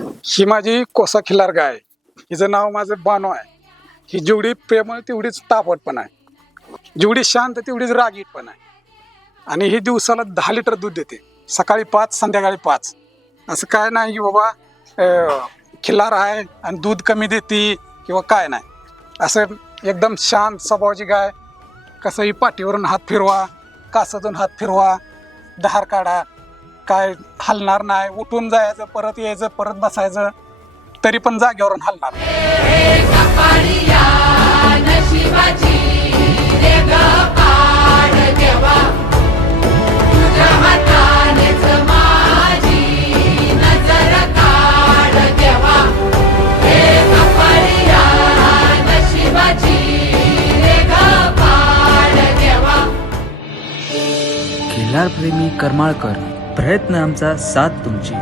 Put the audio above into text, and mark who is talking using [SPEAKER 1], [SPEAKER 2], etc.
[SPEAKER 1] ही माझी कोसा खिल्लार गाय. आहे. हिचं नाव माझं बानो आहे. ही जेवढी प्रेमळ तेवढीच तापट पण आहे. जेवढी शांत तेवढीच रागीट पण आहे. आणि ही दिवसाला दहा लिटर दूध देते. सकाळी पाच संध्याकाळी पाच. असं काय नाही की बाबा अं, खिल्लार आहे आणि दूध कमी देते किंवा काय नाही. असं एकदम शांत स्वभावाची गाय. कसंही पाठीवरून हात फिरवा कासातून हात फिरवा धार काढा. काय हलणार नाही. उठून जायचं परत यायचं परत बसायचं. तरी पण जागेवरून हलणार.
[SPEAKER 2] खिल्लारप्रेमी करमाळकर प्रयत्न आमचा साथ तुमची.